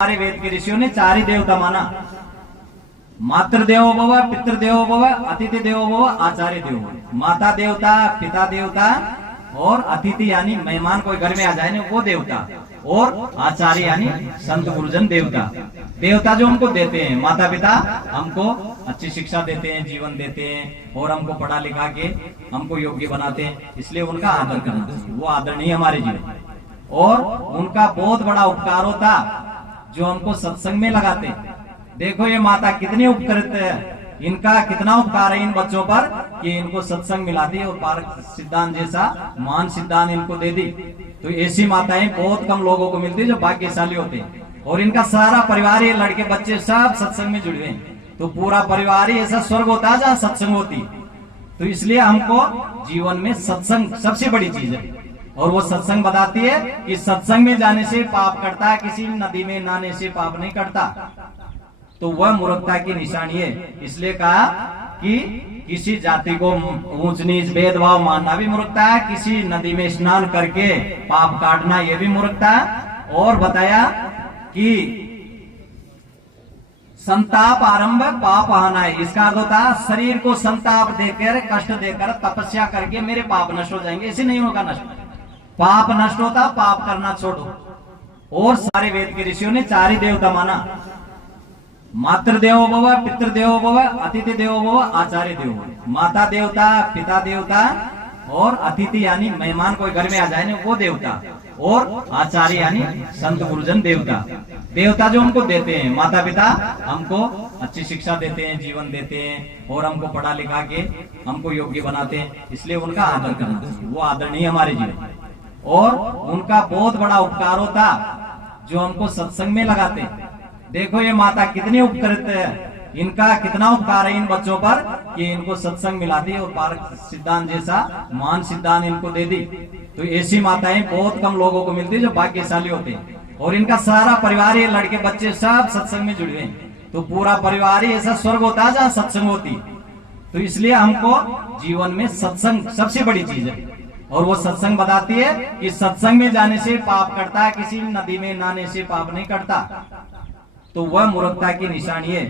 हमारे वेद के ऋषियों ने चार ही देवता माना। मातृ देवो भव, पितृ देवो भव, अतिथि देवो भव, आचार्य देवो भव। माता देवता, पिता देवता और अतिथि यानी मेहमान कोई घर में आ जाए ना वो देवता, और आचार्य यानी संत गुरुजन देवता। देवता जो हमको देते हैं, माता पिता हमको अच्छी शिक्षा देते हैं, जीवन देते हैं और हमको पढ़ा लिखा के हमको योग्य बनाते हैं, इसलिए उनका आदर करना चाहिए। वो आदरणीय हमारे जीवन। और उनका बहुत बड़ा उपकार होता जो हमको सत्संग में लगाते। देखो ये माता कितनी उपकृत है, इनका कितना उपकार है इन बच्चों पर कि इनको सत्संग मिलाती और पारक सिद्धांत जैसा महान सिद्धांत इनको दे दी। तो ऐसी माताएं बहुत कम लोगों को मिलती जो भाग्यशाली होते हैं। और इनका सारा परिवार, ये लड़के बच्चे सब सत्संग में जुड़े हैं। तो पूरा परिवार ही ऐसा स्वर्ग होता है जहाँ सत्संग होती। तो इसलिए हमको जीवन में सत्संग सबसे बड़ी चीज है। और वो सत्संग बताती है कि सत्संग में जाने से पाप कटता है, किसी नदी में नहाने से पाप नहीं कटता। तो वह मूर्खता की निशानी है। इसलिए कहा कि किसी जाति को ऊंच नीच भेदभाव मानना भी मूर्खता है, किसी नदी में स्नान करके पाप काटना यह भी मूर्खता है। और बताया कि संताप आरंभ पाप हाना है। इसका अर्थ होता है शरीर को संताप देकर, कष्ट देकर, तपस्या करके मेरे पाप नष्ट हो जाएंगे, ऐसे नहीं होगा नष्ट। पाप नष्ट होता, पाप करना छोड़ो। और सारे वेद के ऋषियों ने चार ही देवता माना। मातृ देवो भव, पितृ देवो भव, अतिथि देवो भव, आचार्य देवो भव। माता देवता, पिता देवता और अतिथि यानी मेहमान कोई घर में आ जाए ना वो देवता, और आचार्य यानी संत गुरुजन देवता। देवता जो हमको देते हैं, माता पिता हमको अच्छी शिक्षा देते हैं, जीवन देते हैं और हमको पढ़ा लिखा के हमको योग्य बनाते हैं, इसलिए उनका आदर करना चाहिए। वो आदरणीय हमारे जीवन। और उनका बहुत बड़ा उपकार होता जो हमको सत्संग में लगाते। देखो ये माता कितनी उपकृत है, इनका कितना उपकार है इन बच्चों पर कि इनको सत्संग मिलाती और पारक सिद्धांत जैसा महान सिद्धांत इनको दे दी। तो ऐसी माताएं बहुत कम लोगों को मिलती जो भाग्यशाली होते हैं। और इनका सारा परिवार, ये लड़के बच्चे सब सत्संग में जुड़े हैं। तो पूरा परिवार ही ऐसा स्वर्ग होता है जहाँ सत्संग होती। तो इसलिए हमको जीवन में सत्संग सबसे बड़ी चीज है। और वो सत्संग बताती है कि सत्संग में जाने से पाप कटता है, किसी नदी में नहाने से पाप नहीं कटता। तो वह मूर्खता की निशानी है।